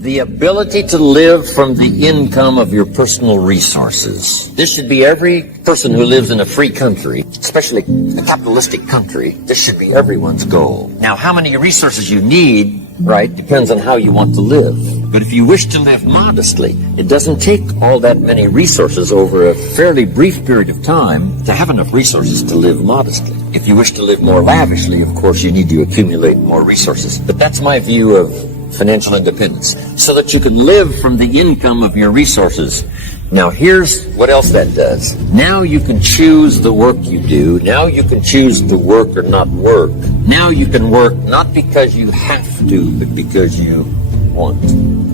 The ability to live from the income of your personal resources. This should be every person who lives in a free country, especially a capitalistic country. This should be everyone's goal. Now, how many resources you need, right, depends on how you want to live. But if you wish to live modestly, it doesn't take all that many resources over a fairly brief period of time to have enough resources to live modestly. If you wish to live more lavishly, of course, you need to accumulate more resources. But that's my view of financial independence, so that you can live from the income of your resources. Now, here's what else that does. Now you can choose the work you do. Now you can choose to work or not work. Now you can work not because you have to, but because you want.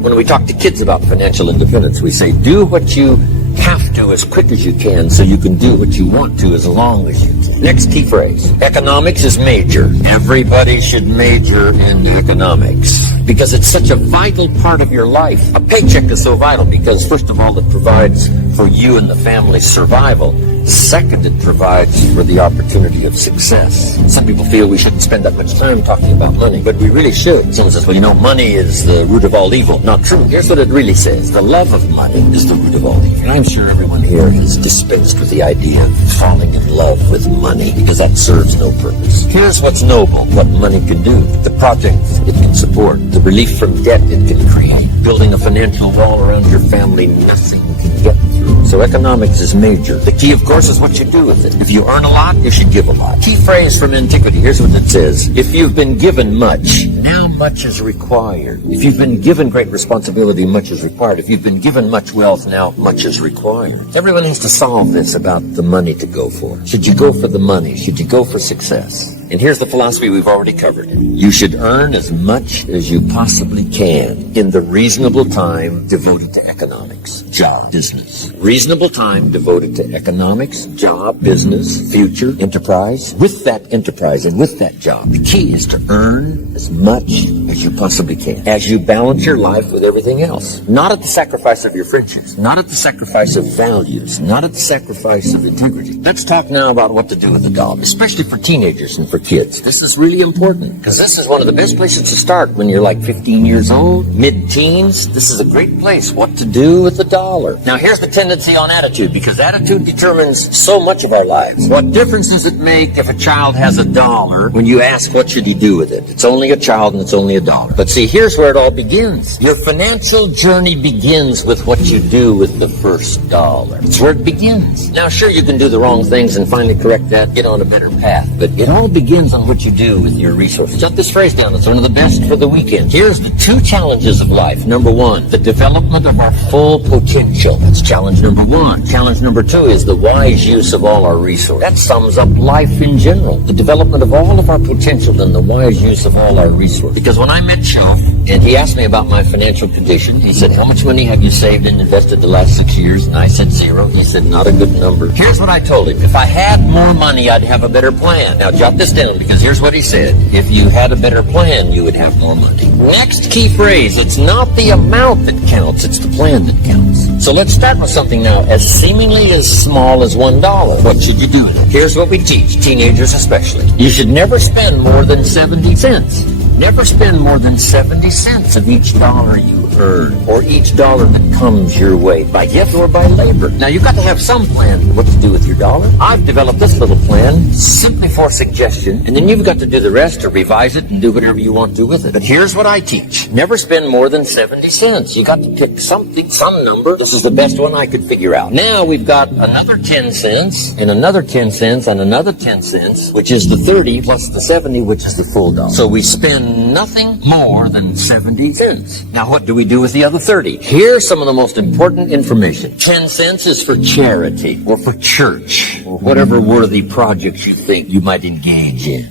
When we talk to kids about financial independence, we say, do what you have to as quick as you can so you can do what you want to as long as you can. Next key phrase. Economics is major. Everybody should major in economics because it's such a vital part of your life. A paycheck is so vital because, first of all, it provides for you and the family's survival. Second, it provides for the opportunity of success. Some people feel we shouldn't spend that much time talking about money, but we really should. Someone says, well, you know, money is the root of all evil. Not true. Here's what it really says. The love of money is the root of all evil. And I'm sure everyone here is dispensed with the idea of falling in love with money because that serves no purpose. Here's what's noble, what money can do, the projects it can support, the relief from debt it can create, building a financial wall around your family nothing can get through. So economics is major. The key, of course, is what you do with it. If you earn a lot, you should give a lot. Key phrase from antiquity. Here's what it says. If you've been given much, now much is required. If you've been given great responsibility, much is required. If you've been given much wealth, now much is required. Everyone has to solve this about the money to go for. Should you go for the money? Should you go for success? And here's the philosophy we've already covered. You should earn as much as you possibly can in the reasonable time devoted to economics, job, business. Reasonable time devoted to economics, job, business, future, enterprise. With that enterprise and with that job, the key is to earn as much as you possibly can as you balance your life with everything else. Not at the sacrifice of your friendships, not at the sacrifice of values, not at the sacrifice of integrity. Let's talk now about what to do with the dollar, especially for teenagers and for kids. This is really important because this is one of the best places to start when you're like 15 years old, mid-teens. This is a great place. What to do with the dollar. Now, here's the tendency on attitude, because attitude determines so much of our lives. What difference does it make if a child has $1 when you ask what should he do with it? It's only a child and it's only $1. But see, here's where it all begins. Your financial journey begins with what you do with the first dollar. It's where it begins. Now, sure, you can do the wrong things and finally correct that, get on a better path, but it all begins on what you do with your resources. Jot this phrase down. It's one of the best for the weekend. Here's the 2 challenges of life. Number 1, the development of our full potential. That's challenge number 1. Challenge number 2 is the wise use of all our resources. That sums up life in general. The development of all of our potential and the wise use of all our resources. Because when I met Shelf and he asked me about my financial condition, he said, how much money have you saved and invested the last 6 years? And I said 0. He said, not a good number. Here's what I told him. If I had more money, I'd have a better plan. Now jot this down, because here's what he said. If you had a better plan, you would have more money. Next key phrase. It's not the amount that counts. It's the plan that counts. So let's start with something now as seemingly as small as $1. What should you do with it? Here's what we teach, teenagers especially. You should never spend more than 70 cents. Never spend more than 70 cents of each dollar you earn, or each dollar that comes your way, by gift or by labor. Now, you've got to have some plan what to do with your dollar. I've developed this little plan simply for suggestion, and then you've got to do the rest to revise it and do whatever you want to with it. But here's what I teach. Never spend more than 70 cents. You got to pick something, some number. This is the best one I could figure out. Now we've got another 10 cents, and another 10 cents, and another 10 cents, which is the 30 plus the 70, which is the full dollar. So we spend nothing more than 70 cents. Now, what do we do with the other 30? Here's some of the most important information. 10 cents is for charity or for church or whatever worthy projects you think you might engage in.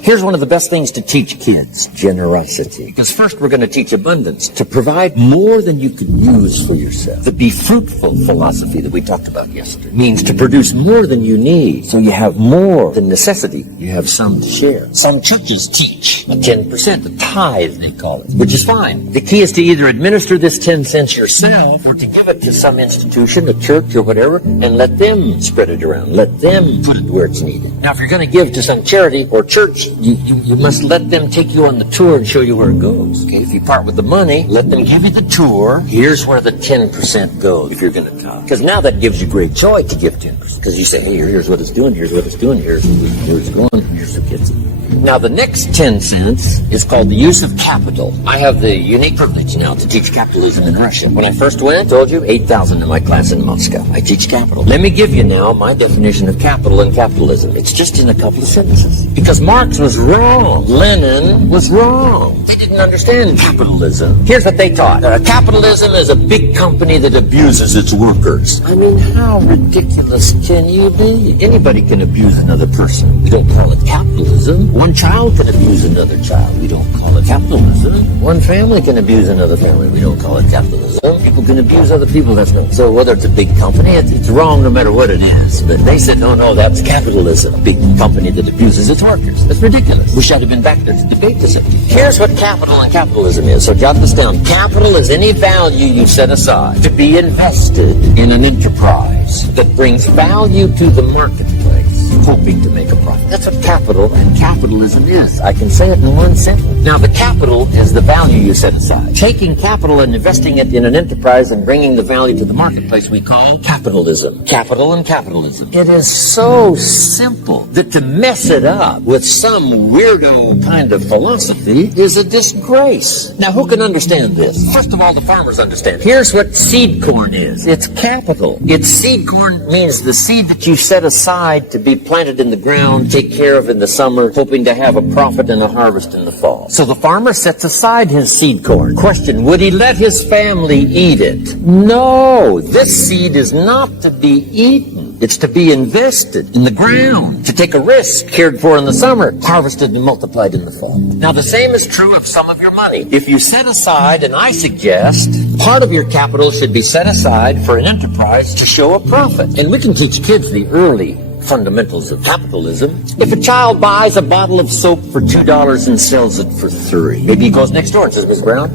Here's one of the best things to teach kids, generosity. Because first we're going to teach abundance, to provide more than you could use for yourself. The be fruitful philosophy that we talked about yesterday means to produce more than you need, so you have more than necessity. You have some to share. Some churches teach a 10%, a tithe they call it, which is fine. The key is to either administer this 10 cents yourself or to give it to some institution, a church or whatever, and let them spread it around. Let them put it where it's needed. Now, if you're going to give to some charity or church, you must let them take you on the tour and show you where it goes. Okay, if you part with the money, let them give you the tour. Here's where the 10% goes if you're going to talk. Because now that gives you great joy to give 10%. Because you say, hey, here's what it's doing, here's what it's doing, here's where it's going, and here's who gets it. Now, the next 10 cents is called the use of capital. I have the unique privilege now to teach capitalism in Russia. When I first went, I told you, 8,000 in my class in Moscow. I teach capital. Let me give you now my definition of capital and capitalism. It's just in a couple of sentences. Because Marx was wrong. Lenin was wrong. They didn't understand capitalism. Here's what they taught. Capitalism is a big company that abuses its workers. I mean, how ridiculous can you be? Anybody can abuse another person. We don't call it capitalism. One child can abuse another child. We don't call it capitalism. One family can abuse another family. We don't call it capitalism. People can abuse other people. That's not. So whether it's a big company, it's wrong no matter what it is. But they said, no, that's capitalism. A big company that abuses its workers. That's ridiculous. Wish I'd have been back there to debate this. Here's what capital and capitalism is. So jot this down. Capital is any value you set aside to be invested in an enterprise that brings value to the marketplace, hoping to make a profit. That's what capital and capitalism is. I can say it in one sentence. Now, the capital is the value you set aside. Taking capital and investing it in an enterprise and bringing the value to the marketplace we call capitalism. Capital and capitalism. It is so simple that to mess it up with some weirdo kind of philosophy is a disgrace. Now, who can understand this? First of all, the farmers understand. Here's what seed corn is. It's capital. It's seed corn means the seed that you set aside to be planted in the ground, take care of in the summer, hoping to have a profit and a harvest in the fall. So the farmer sets aside his seed corn. Question, would he let his family eat it? No, this seed is not to be eaten. It's to be invested in the ground, to take a risk, cared for in the summer, harvested and multiplied in the fall. Now, the same is true of some of your money. If you set aside, and I suggest, part of your capital should be set aside for an enterprise to show a profit. And we can teach kids the early fundamentals of capitalism. If a child buys a bottle of soap for $2 and sells it for $3, maybe he goes next door and says, Miss Brown,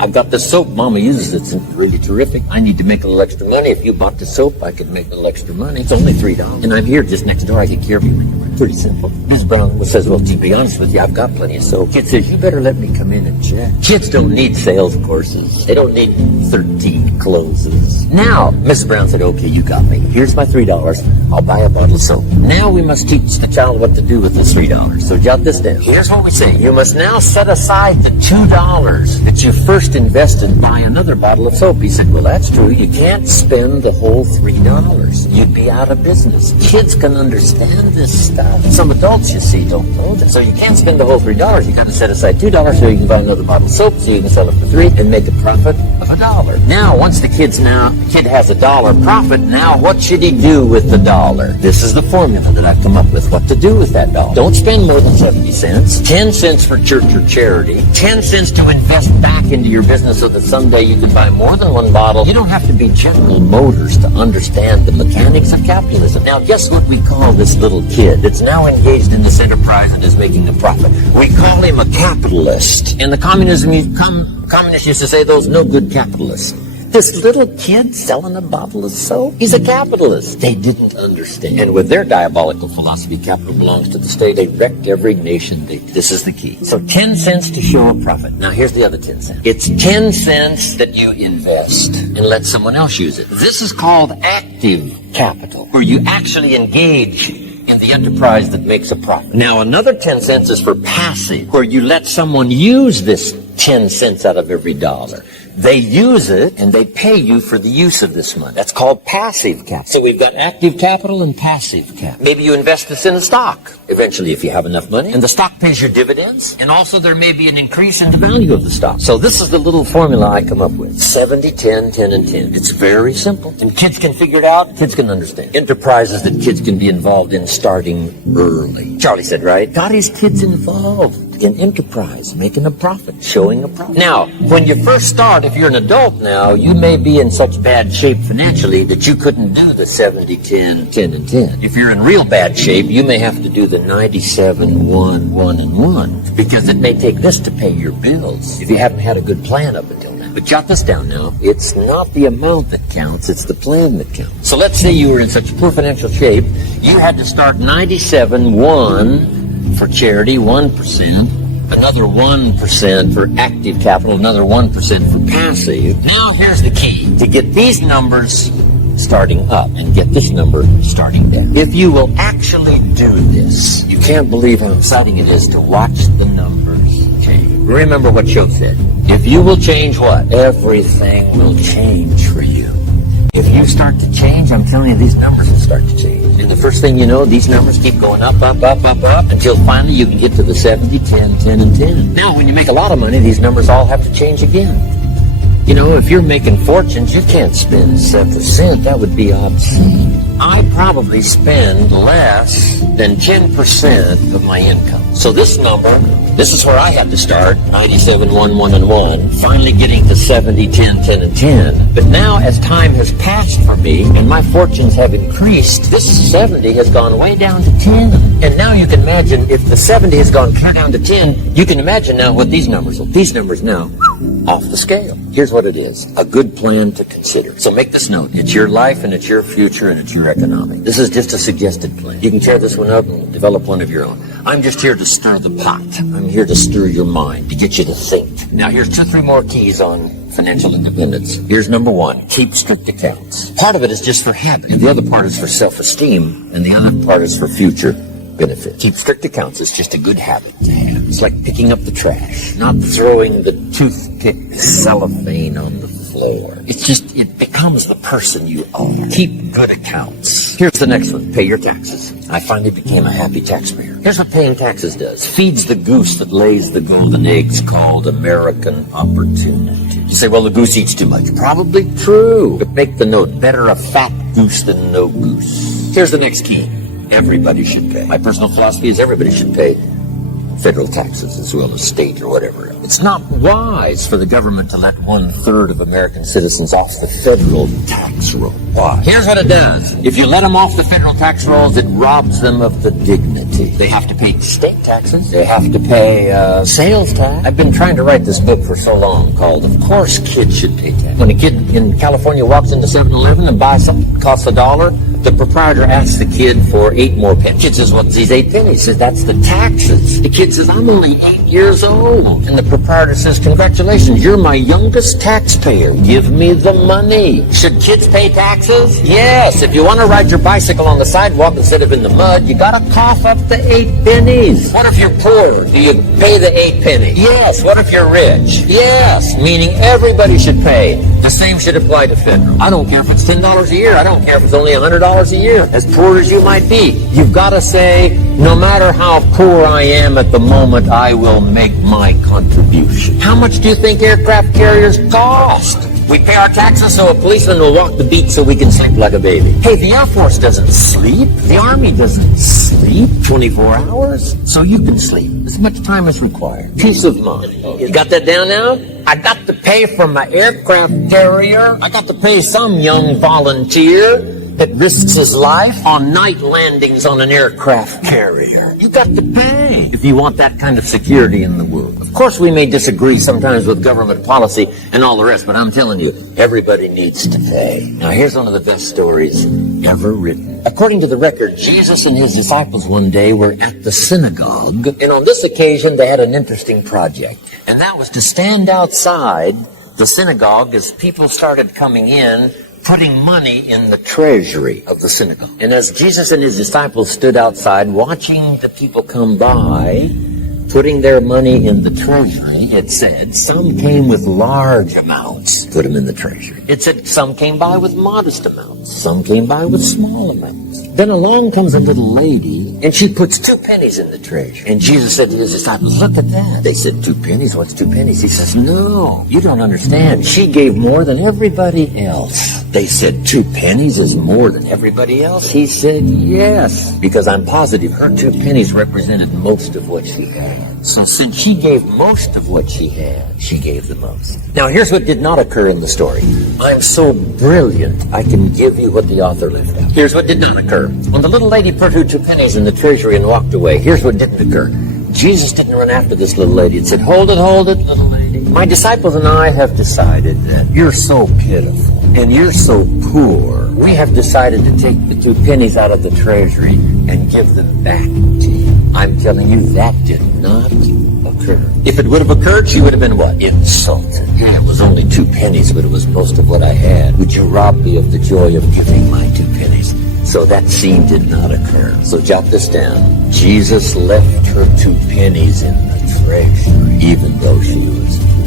I've got this soap. Mama uses it. It's really terrific. I need to make a little extra money. If you bought the soap, I could make a little extra money. It's only $3. And I'm here just next door. I take care of you when you work. Pretty simple. Ms. Brown says, well, to be honest with you, I've got plenty of soap. Kid says, you better let me come in and check. Kids don't need sales courses. They don't need 13 closes. Now, Mrs. Brown said, okay, you got me. Here's my $3. I'll buy a bottle of soap. Now we must teach the child what to do with the $3. So jot this down. Here's what we say. You must now set aside the $2 that you first invested, buy another bottle of soap. He said, well, that's true. You can't spend the whole $3. You'd be out of business. Kids can understand this stuff. Some adults, you see, don't know this. So you can't spend the whole $3. You got to set aside $2 so you can buy another bottle of soap so you can sell it for $3 and make a profit of $1. Now, once the kid has $1 profit, now what should he do with the $1? This is the formula that I've come up with, what to do with that $1. Don't spend more than 70 cents. 10 cents for church or charity. 10 cents to invest back into your business so that someday you can buy more than one bottle. You don't have to be General Motors to understand the mechanics of capitalism. Now, guess what we call this little kid that's now engaged in this enterprise and is making a profit? We call him a capitalist. And the communists used to say those no good capitalists. This little kid selling a bottle of soap, he's a capitalist. They didn't understand. And with their diabolical philosophy, capital belongs to the state. They wrecked every nation. This is the key. So 10 cents to show a profit. Now here's the other 10 cents. It's 10 cents that you invest and let someone else use it. This is called active capital, where you actually engage in the enterprise that makes a profit. Now another 10 cents is for passive, where you let someone use this 10 cents out of every $1. They use it, and they pay you for the use of this money. That's called passive capital. So we've got active capital and passive capital. Maybe you invest this in a stock, eventually, if you have enough money, and the stock pays your dividends, and also there may be an increase in the value of the stock. So this is the little formula I come up with. 70, 10, 10, and 10. It's very simple. And kids can figure it out, kids can understand. Enterprises that kids can be involved in starting early. Charlie said, right? Got his kids involved in enterprise, making a profit, showing a profit. Now, when you first start, if you're an adult now, you may be in such bad shape financially that you couldn't do the 70, 10, 10, and 10. If you're in real bad shape, you may have to do the 97, 1, 1, and 1, because it may take this to pay your bills if you haven't had a good plan up until now. But jot this down now. It's not the amount that counts, it's the plan that counts. So let's say you were in such poor financial shape, you had to start 97, 1, for charity, 1%, another 1% for active capital, another 1% for passive. Now here's the key. To get these numbers starting up and get this number starting down. If you will actually do this, you can't believe how exciting it is to watch the numbers change. Remember what Job said. If you will change what? Everything will change for you. If you start to change, I'm telling you, these numbers will start to change. And the first thing you know, these numbers keep going up, until finally you can get to the 70, 10, 10, and 10. Now, when you make a lot of money, these numbers all have to change again. You know, if you're making fortunes, you can't spend 7%. That would be obscene. I probably spend less than 10% of my income. So this number, this is where I had to start, 97, 1, 1, and 1, finally getting to 70, 10, 10, and 10. But now, as time has passed for me, and my fortunes have increased, this 70 has gone way down to 10. And now you can imagine, if the 70 has gone clear down to 10, you can imagine now what these numbers are. These numbers now, off the scale. Here's what it is. A good plan to consider. So make this note. It's your life and it's your future and it's your economic. This is just a suggested plan. You can tear this one up and develop one of your own. I'm just here to stir the pot. I'm here to stir your mind, to get you to think. Now here's 2-3 more keys on financial independence. Here's number 1. Keep strict accounts. Part of it is just for habit. And the other part is for self-esteem. And the other part is for future benefit. Keep strict accounts is just a good habit to have. It's like picking up the trash, not throwing the toothpick cellophane on the floor. It's just, it becomes the person you are. Keep good accounts. Here's the next one. Pay your taxes. I finally became a happy taxpayer. Here's what paying taxes does. Feeds the goose that lays the golden eggs called American opportunity. You say, well, the goose eats too much. Probably true. But make the note, better a fat goose than no goose. Here's the next key. Everybody should pay. My personal philosophy is everybody should pay federal taxes as well as state or whatever. It's not wise for the government to let 1/3 of American citizens off the federal tax roll. Why? Here's what it does. If you let them off the federal tax rolls, it robs them of the dignity. They have to pay state taxes. They have to pay sales tax. I've been trying to write this book for so long called Of Course Kids Should Pay Tax. When a kid in California walks into 7-Eleven and buys something that costs $1, the proprietor asks the kid for 8 more pennies. The kid says, what's these 8 pennies? He says, that's the taxes. The kid says, I'm only 8 years old. And the proprietor says, congratulations, you're my youngest taxpayer. Give me the money. Should kids pay taxes? Yes. If you want to ride your bicycle on the sidewalk instead of in the mud, you got to cough up the 8 pennies. What if you're poor? Do you pay the 8 pennies? Yes. What if you're rich? Yes. Meaning everybody should pay. The same should apply to federal. I don't care if it's $10 a year. I don't care if it's only $100 a year. As poor as you might be, you've got to say, no matter how poor I am at the moment, I will make my contribution. How much do you think aircraft carriers cost? We pay our taxes so a policeman will walk the beat so we can sleep like a baby. Hey, the Air Force doesn't sleep. The Army doesn't sleep 24 hours. So you can sleep as much time as required. Peace of mind. You got that down now? I got to pay for my aircraft carrier. I got to pay some young volunteer that risks his life on night landings on an aircraft carrier. You got to pay if you want that kind of security in the world. Of course, we may disagree sometimes with government policy and all the rest, but I'm telling you, everybody needs to pay. Now, here's one of the best stories ever written. According to the record, Jesus and his disciples one day were at the synagogue, and on this occasion, they had an interesting project, and that was to stand outside the synagogue as people started coming in, putting money in the treasury of the synagogue. And as Jesus and his disciples stood outside watching the people come by, putting their money in the treasury, it said some came with large amounts, put them in the treasury. It said some came by with modest amounts, some came by with small amounts. Then along comes a little lady, and she puts 2 pennies in the treasury. And Jesus said to his disciples, look at that. They said, 2 pennies? What's 2 pennies? He says, no, you don't understand. She gave more than everybody else. They said, 2 pennies is more than everybody else? He said, yes, because I'm positive her 2 pennies represented most of what she had. So since she gave most of what she had, she gave the most. Now here's what did not occur in the story. I'm so brilliant, I can give you what the author left out. Here's what did not occur. When the little lady put her 2 pennies in the treasury and walked away, here's what didn't occur. Jesus didn't run after this little lady and said, hold it, little lady. My disciples and I have decided that you're so pitiful and you're so poor. We have decided to take the 2 pennies out of the treasury and give them back to you. I'm telling you, that did not occur. If it would have occurred, she would have been what? Insulted. It was only 2 pennies, but it was most of what I had. Would you rob me of the joy of giving my 2 pennies? So that scene did not occur. So jot this down. Jesus left her 2 pennies in the treasury, even though she was poor.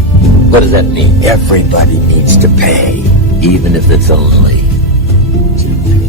What does that mean? Everybody needs to pay, even if it's only 2 pennies.